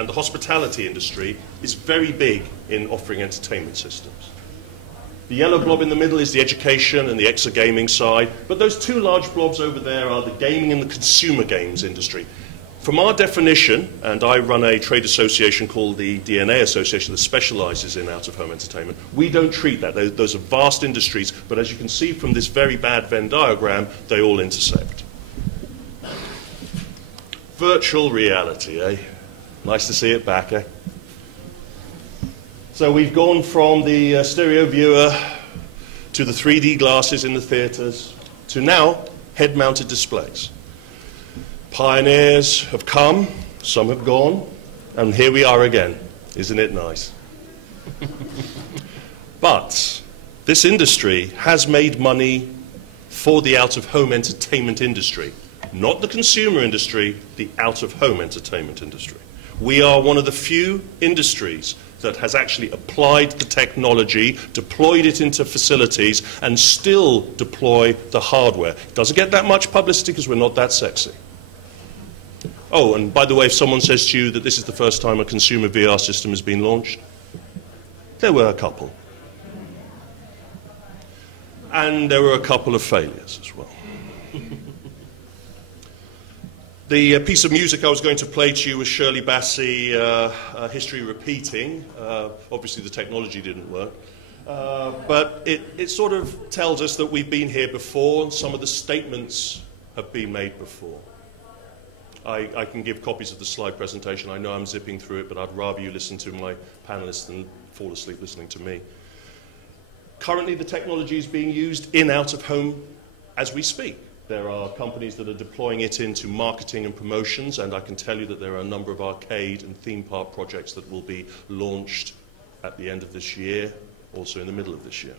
and the hospitality industry is very big in offering entertainment systems. The yellow blob in the middle is the education and the exogaming side, but those two large blobs over there are the gaming and the consumer games industry. From our definition, and I run a trade association called the DNA Association that specializes in out-of-home entertainment, we don't treat that. Those are vast industries, but as you can see from this very bad Venn diagram, they all intersect. Virtual reality, eh? Nice to see it back, eh? So we've gone from the stereo viewer to the 3D glasses in the theaters to now head-mounted displays. Pioneers have come, some have gone, and here we are again. Isn't it nice? But this industry has made money for the out-of-home entertainment industry, not the consumer industry, the out-of-home entertainment industry. We are one of the few industries that has actually applied the technology, deployed it into facilities, and still deploy the hardware. It doesn't get that much publicity because we're not that sexy. Oh, and by the way, if someone says to you that this is the first time a consumer VR system has been launched, there were a couple. And there were a couple of failures as well. The piece of music I was going to play to you was Shirley Bassey, History Repeating. Obviously the technology didn't work. But it sort of tells us that we've been here before, and some of the statements have been made before. I can give copies of the slide presentation. I know I'm zipping through it, but I'd rather you listen to my panelists than fall asleep listening to me. Currently, the technology is being used in out-of-home as we speak. There are companies that are deploying it into marketing and promotions, and I can tell you that there are a number of arcade and theme park projects that will be launched at the end of this year, also in the middle of this year.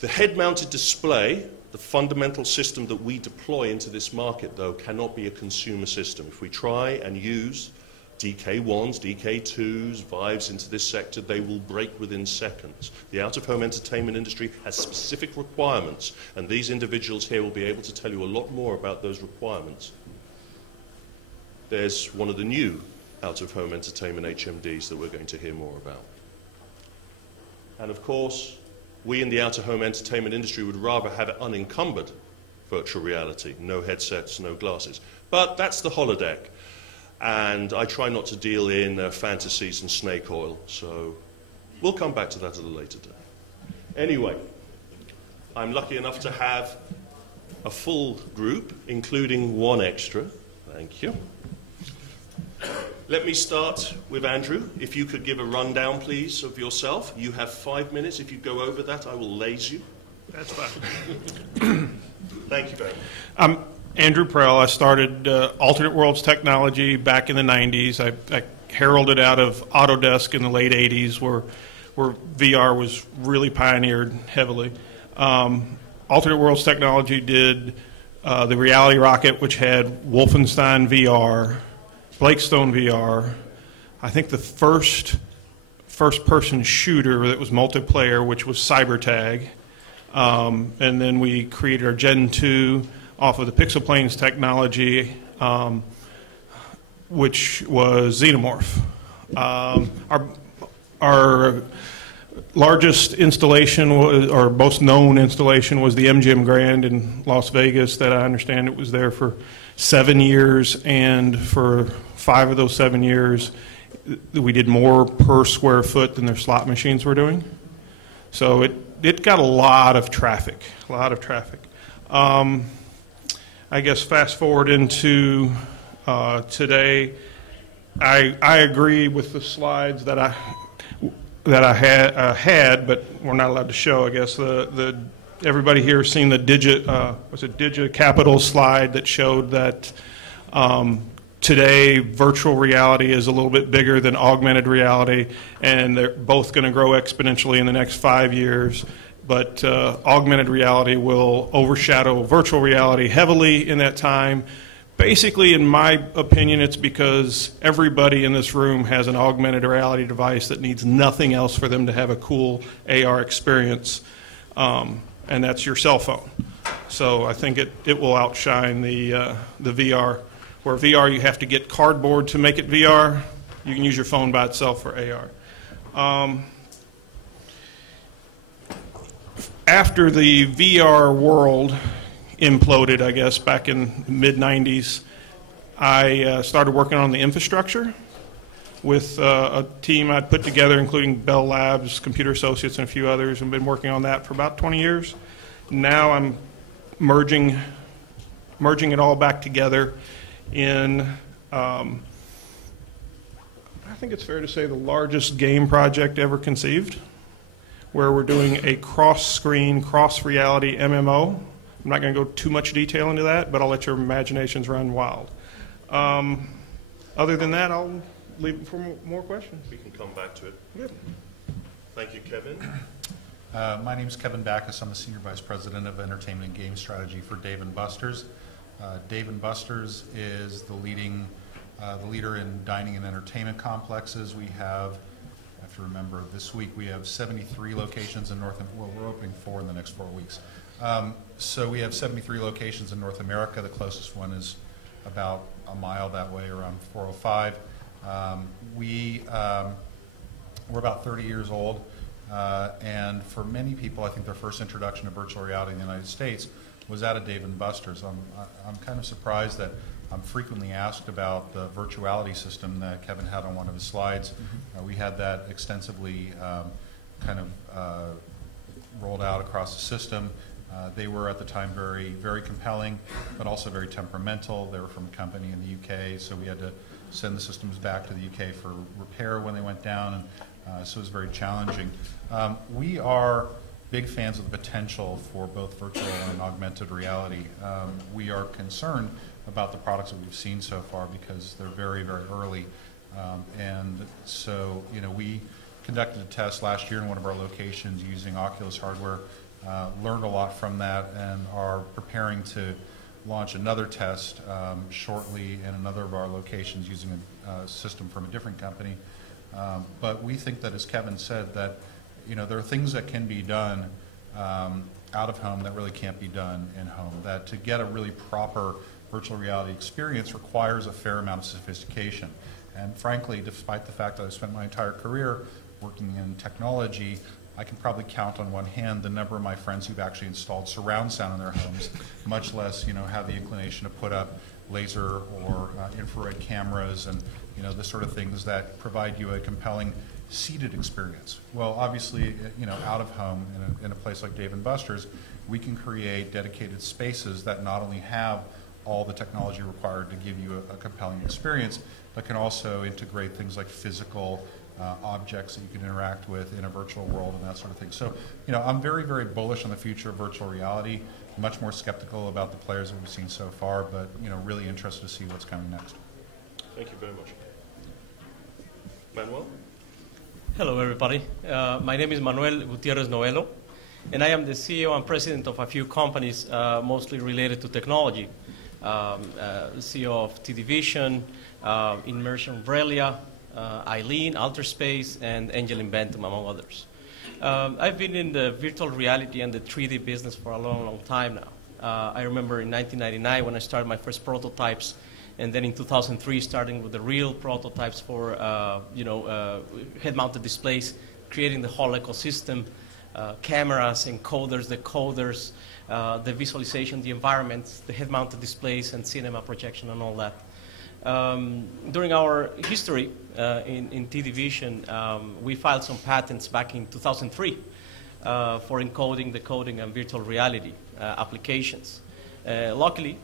The head-mounted display, the fundamental system that we deploy into this market, though, cannot be a consumer system. If we try and use DK1s, DK2s, Vives into this sector, they will break within seconds. The out-of-home entertainment industry has specific requirements, and these individuals here will be able to tell you a lot more about those requirements. There's one of the new out-of-home entertainment HMDs that we're going to hear more about. And of course, we in the out-of-home entertainment industry would rather have it unencumbered virtual reality, no headsets, no glasses. But that's the holodeck. And I try not to deal in fantasies and snake oil, so we'll come back to that at a later date. Anyway, I'm lucky enough to have a full group, including one extra. Thank you. Let me start with Andrew. If you could give a rundown, please, of yourself. You have 5 minutes. If you go over that, I will laze you. That's fine. Thank you very much. Andrew Prell. I started Alternate Worlds Technology back in the 90s. I heralded out of Autodesk in the late 80s where VR was really pioneered heavily. Alternate Worlds Technology did the Reality Rocket, which had Wolfenstein VR, Blakestone VR. I think the first-person shooter that was multiplayer, which was CyberTag. And then we created our Gen 2 off of the Pixel Planes technology, which was Xenomorph. Our largest installation, or most known installation, was the MGM Grand in Las Vegas that I understand it was there for 7 years, and for 5 of those 7 years, we did more per square foot than their slot machines were doing. So it got a lot of traffic, I guess fast forward into today, I agree with the slides that I had, but we're not allowed to show. I guess everybody here has seen the Digi Capital slide that showed that today virtual reality is a little bit bigger than augmented reality, and they're both going to grow exponentially in the next 5 years. But augmented reality will overshadow virtual reality heavily in that time. Basically, in my opinion, it's because everybody in this room has an augmented reality device that needs nothing else for them to have a cool AR experience, and that's your cell phone. So I think it will outshine the VR. Where VR, you have to get cardboard to make it VR. You can use your phone by itself for AR. After the VR world imploded, I guess, back in the mid-90s, I started working on the infrastructure with a team I'd put together, including Bell Labs, Computer Associates, and a few others, and been working on that for about 20 years. Now I'm merging it all back together in, I think it's fair to say, the largest game project ever conceived, where we're doing a cross-screen, cross-reality MMO. I'm not going to go too much detail into that, but I'll let your imaginations run wild. Other than that, I'll leave it for more questions. We can come back to it. Good. Thank you, Kevin. My name is Kevin Backus. I'm the Senior Vice President of Entertainment and Game Strategy for Dave & Buster's. Dave & Buster's is the leader in dining and entertainment complexes. We have, I have to remember, this week we have 73 locations in we're opening 4 in the next 4 weeks. So we have 73 locations in North America. The closest one is about a mile that way, around 405. We're about 30 years old, and for many people, I think their first introduction to virtual reality in the United States was at a Dave & Buster's. I'm kind of surprised that I'm frequently asked about the virtuality system that Kevin had on one of his slides. We had that extensively rolled out across the system. They were at the time very, very compelling, but also very temperamental. They were from a company in the UK, so we had to send the systems back to the UK for repair when they went down, and so it was very challenging. We are big fans of the potential for both virtual and augmented reality. We are concerned about the products that we've seen so far because they're very, very early. And so, we conducted a test last year in one of our locations using Oculus hardware, learned a lot from that, and are preparing to launch another test shortly in another of our locations using a system from a different company. But we think that, as Kevin said, that there are things that can be done out of home that really can't be done in home. That to get a really proper virtual reality experience requires a fair amount of sophistication. And frankly, despite the fact that I've spent my entire career working in technology, I can probably count on one hand the number of my friends who've actually installed surround sound in their homes, much less have the inclination to put up laser or infrared cameras and the sort of things that provide you a compelling seated experience. Well, obviously, out of home in a place like Dave & Buster's, we can create dedicated spaces that not only have all the technology required to give you a compelling experience, but can also integrate things like physical objects that you can interact with in a virtual world and that sort of thing. So, I'm very, very bullish on the future of virtual reality, much more skeptical about the players that we've seen so far, but, really interested to see what's coming next. Thank you very much. Manuel? Hello, everybody. My name is Manuel Gutierrez Noelo, and I am the CEO and president of a few companies mostly related to technology. CEO of T-Division, Immersive Relia, Eileen, Alterspace, and Angel Inventum, among others. I've been in the virtual reality and the 3D business for a long, long time now. I remember in 1999 when I started my first prototypes, and then in 2003 starting with the real prototypes for head-mounted displays, creating the whole ecosystem, cameras, encoders, decoders, the visualization, the environments, the head-mounted displays, and cinema projection and all that. During our history in T-Division, we filed some patents back in 2003 for encoding, decoding, and virtual reality applications. Luckily,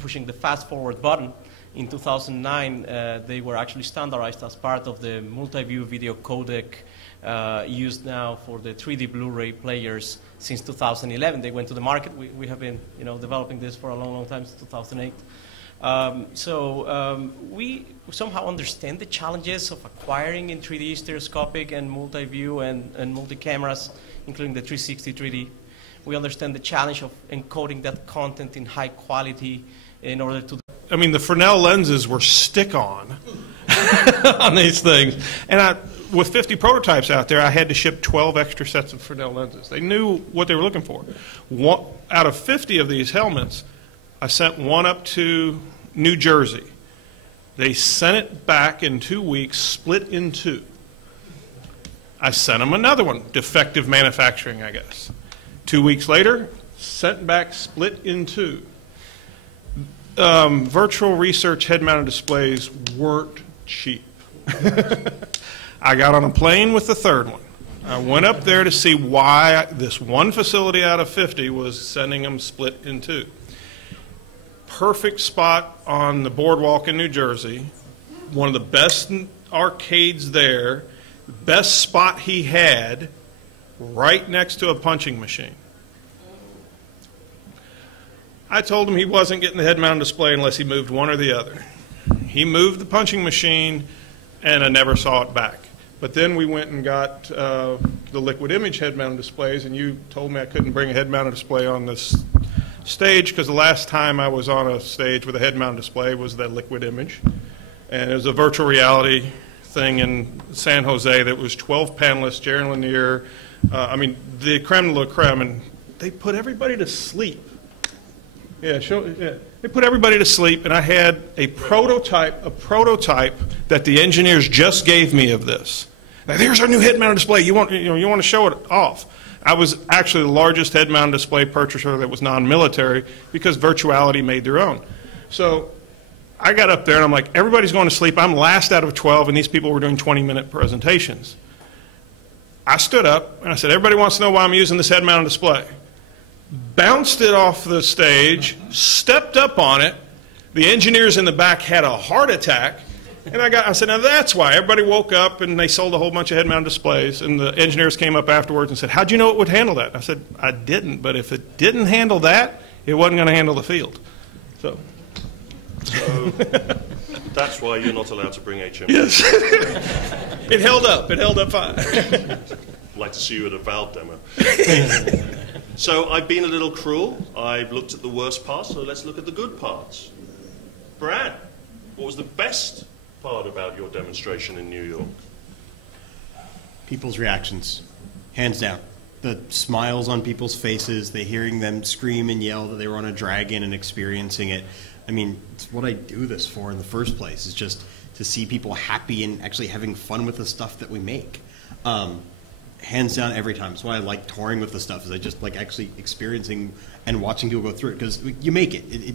pushing the fast-forward button, in 2009, they were actually standardized as part of the multi-view video codec used now for the 3D Blu-ray players since 2011. They went to the market. We have been developing this for a long, long time, since 2008. We somehow understand the challenges of acquiring in 3D stereoscopic and multi-view and multi-cameras, including the 360 3D. We understand the challenge of encoding that content in high quality in order to... the Fresnel lenses were stick-on on these things. And with 50 prototypes out there, I had to ship 12 extra sets of Fresnel lenses. They knew what they were looking for. Out of 50 of these helmets, I sent one up to New Jersey. They sent it back in 2 weeks, split in two. I sent them another one, defective manufacturing, I guess. 2 weeks later, sent back, split in two. Virtual research head-mounted displays weren't cheap. I got on a plane with the third one. I went up there to see why this one facility out of 50 was sending them split in two. Perfect spot on the boardwalk in New Jersey, one of the best arcades there, best spot he had, right next to a punching machine. I told him he wasn't getting the head-mounted display unless he moved one or the other. He moved the punching machine, and I never saw it back. But then we went and got the liquid image head-mounted displays, and you told me I couldn't bring a head-mounted display on this stage because the last time I was on a stage with a head-mounted display was that liquid image. And it was a virtual reality thing in San Jose that was 12 panelists, Jaron Lanier, I mean, the creme de la creme, and they put everybody to sleep. Yeah, they put everybody to sleep, and I had a prototype that the engineers just gave me of this. Now, here's our new head-mounted display. You want to show it off. I was actually the largest head-mounted display purchaser that was non-military because Virtuality made their own. So I got up there, and I'm like, everybody's going to sleep. I'm last out of 12, and these people were doing 20-minute presentations. I stood up, and I said, everybody wants to know why I'm using this head-mounted display. Bounced it off the stage, stepped up on it. The engineers in the back had a heart attack. And I said, now that's why. Everybody woke up and they sold a whole bunch of head-mounted displays. And the engineers came up afterwards and said, how'd you know it would handle that? I said, I didn't. But if it didn't handle that, it wasn't going to handle the field. So that's why you're not allowed to bring HMDs. Yes. It held up. It held up fine. I'd like to see you at a Valve demo. So I've been a little cruel. I've looked at the worst parts, so let's look at the good parts. Brad, what was the best part about your demonstration in New York? People's reactions, hands down. The smiles on people's faces, the hearing them scream and yell that they were on a dragon and experiencing it. I mean, it's what I do this for in the first place, is just to see people happy and actually having fun with the stuff that we make. Hands down every time. That's why I like touring with the stuff, is I just like actually experiencing and watching people go through it, because you make it.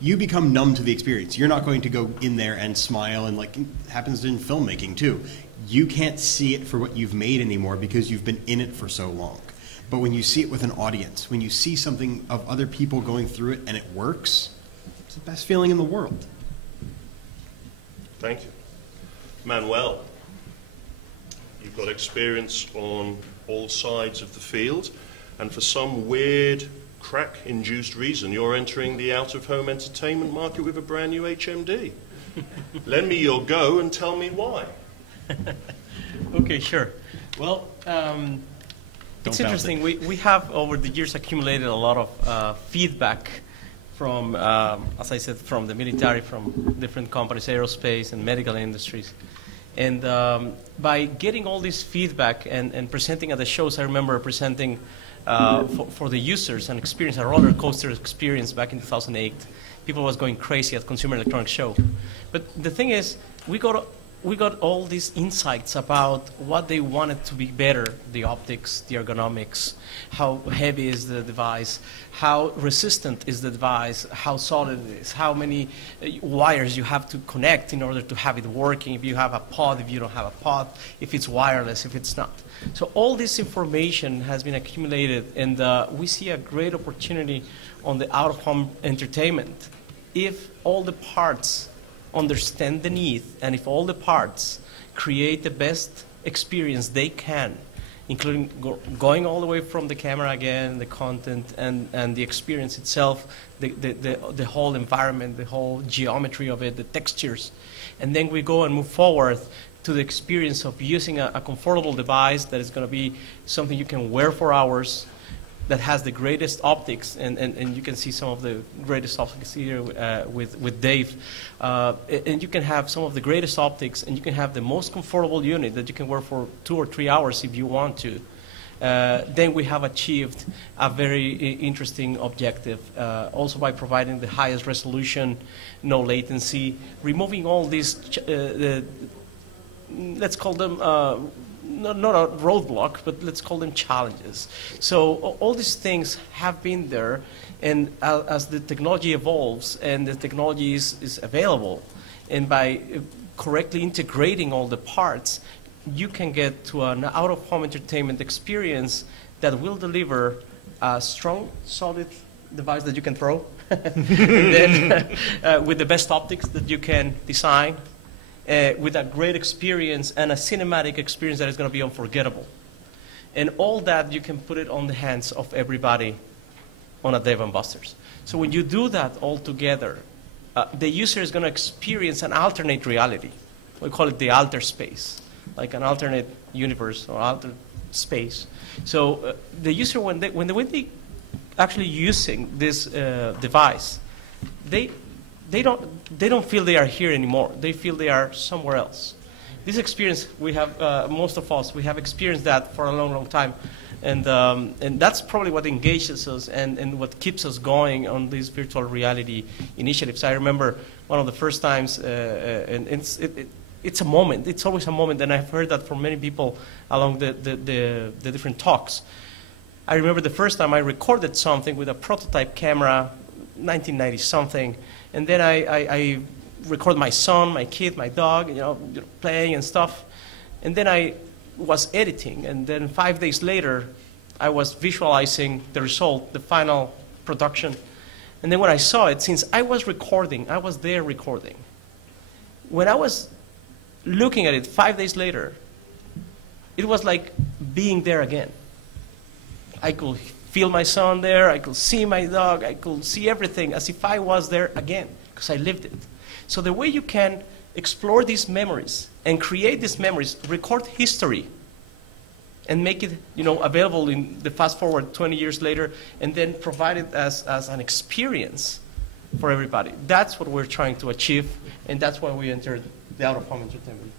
You become numb to the experience. You're not going to go in there and smile, and like it happens in filmmaking too. You can't see it for what you've made anymore because you've been in it for so long. But when you see it with an audience, when you see something of other people going through it and it works, it's the best feeling in the world. Thank you. Manuel, you've got experience on all sides of the field, and for some weird crack-induced reason, you're entering the out-of-home entertainment market with a brand new HMD. Lend me your go and tell me why. Okay, sure. Well, it's interesting. We have, over the years, accumulated a lot of feedback from, as I said, from the military, from different companies, aerospace and medical industries. And by getting all this feedback and presenting at the shows, I remember presenting for the users an experience, a roller coaster experience back in 2008. People was going crazy at Consumer Electronics Show. But the thing is, we got all these insights about what they wanted to be better, the optics, the ergonomics, how heavy is the device, how resistant is the device, how solid it is, how many wires you have to connect in order to have it working, if you have a pod, if you don't have a pod, if it's wireless, if it's not. So all this information has been accumulated, and we see a great opportunity on the out-of-home entertainment. If all the parts understand the need, and if all the parts create the best experience they can, including going all the way from the camera again, the content, and the experience itself, the whole environment, the whole geometry of it, the textures, and then we go and move forward to the experience of using a comfortable device that is going to be something you can wear for hours, that has the greatest optics, and you can see some of the greatest optics here with Dave. And you can have some of the greatest optics, and you can have the most comfortable unit that you can wear for 2 or 3 hours if you want to. then we have achieved a very interesting objective. Also by providing the highest resolution, no latency, removing all these, let's call them, not a roadblock, but let's call them challenges. So all these things have been there, and as the technology evolves and the technology is available, and by correctly integrating all the parts, you can get to an out-of-home entertainment experience that will deliver a strong, solid device that you can throw, and then, with the best optics that you can design, with a great experience and a cinematic experience that is going to be unforgettable. And all that, you can put it on the hands of everybody on a Dave & Buster's. So when you do that all together, the user is going to experience an alternate reality. We call it the alter space, like an alternate universe or alter space. So the user, when they actually using this device, they don't feel they are here anymore. They feel they are somewhere else. This experience, we have, most of us, we have experienced that for a long, long time. And that's probably what engages us and what keeps us going on these virtual reality initiatives. I remember one of the first times, and it's a moment. It's always a moment, and I've heard that from many people along the different talks. I remember the first time I recorded something with a prototype camera, 1990-something, and then I record my son, my kid, my dog, playing and stuff. And then I was editing, and then 5 days later, I was visualizing the result, the final production. And then when I saw it, since I was recording, I was there recording. When I was looking at it 5 days later, it was like being there again. I could feel my son there, I could see my dog, I could see everything as if I was there again, because I lived it. So the way you can explore these memories and create these memories, record history, and make it available in the fast forward 20 years later, and then provide it as an experience for everybody. That's what we're trying to achieve, and that's why we entered the out-of-home entertainment.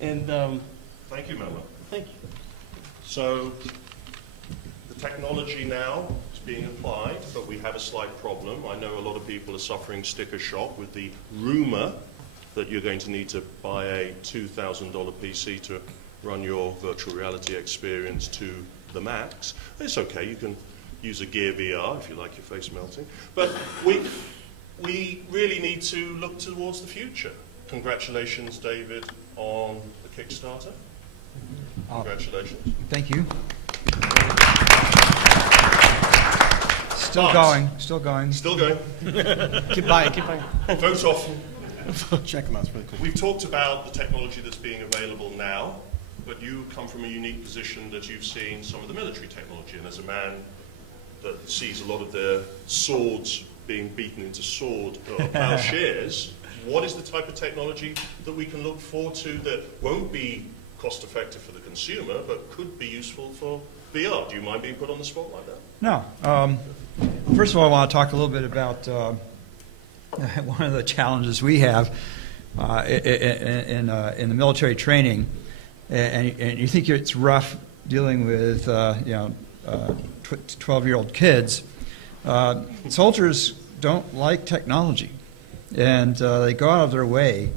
And thank you, Manuel. thank you. So the technology now is being applied, but we have a slight problem. I know a lot of people are suffering sticker shock with the rumor that you're going to need to buy a $2,000 PC to run your virtual reality experience to the max. It's okay, you can use a Gear VR if you like your face melting. But we really need to look towards the future. Congratulations, David, on the Kickstarter. Congratulations. Thank you. Still going, still going. Still going. Keep buying, keep buying. Vote off. Check them out, it's really cool. We've talked about the technology that's being available now, but you come from a unique position that you've seen some of the military technology, and as a man that sees a lot of their swords being beaten into plowshares, what is the type of technology that we can look forward to that won't be cost effective for the consumer, but could be useful for VR? Do you mind being put on the spot like that? No. First of all, I want to talk a little bit about one of the challenges we have in the military training, and you think it's rough dealing with 12-year-old kids. Soldiers don't like technology, and they go out of their way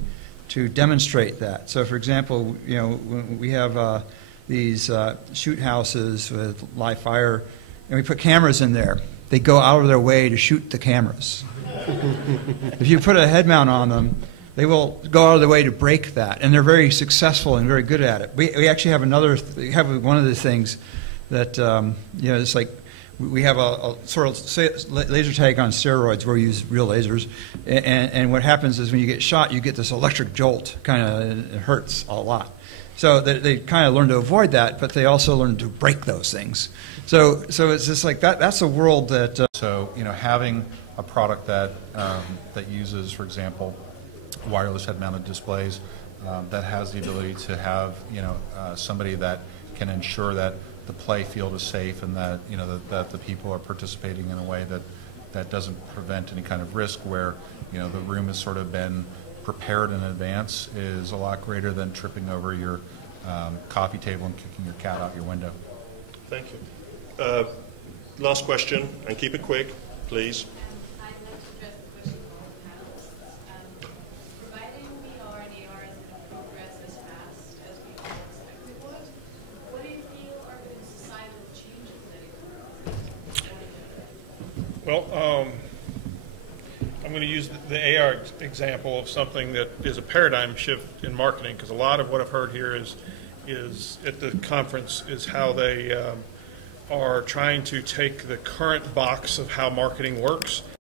to demonstrate that. So, for example, when we have these shoot houses with live fire, and we put cameras in there, they go out of their way to shoot the cameras. If you put a head mount on them, they will go out of their way to break that, and they're very successful and very good at it. We actually have one of the things that it's like we have a sort of laser tag on steroids where we use real lasers, and what happens is when you get shot, you get this electric jolt, it hurts a lot. So they kind of learn to avoid that, but they also learn to break those things. So it's just like that. That's a world that. So having a product that that uses, for example, wireless head-mounted displays that has the ability to have somebody that can ensure that the play field is safe and that that the people are participating in a way that doesn't prevent any kind of risk, where the room has sort of been prepared in advance, is a lot greater than tripping over your coffee table and kicking your cat out your window. Thank you. Last question, and keep it quick, please. I'd like to address the question of all the panelists. Providing VR and AR is going to progress as fast as we all expect it would, what do you feel are the societal changes that occur? Well, I'm going to use the AR example of something that is a paradigm shift in marketing, because a lot of what I've heard here is at the conference is how they are trying to take the current box of how marketing works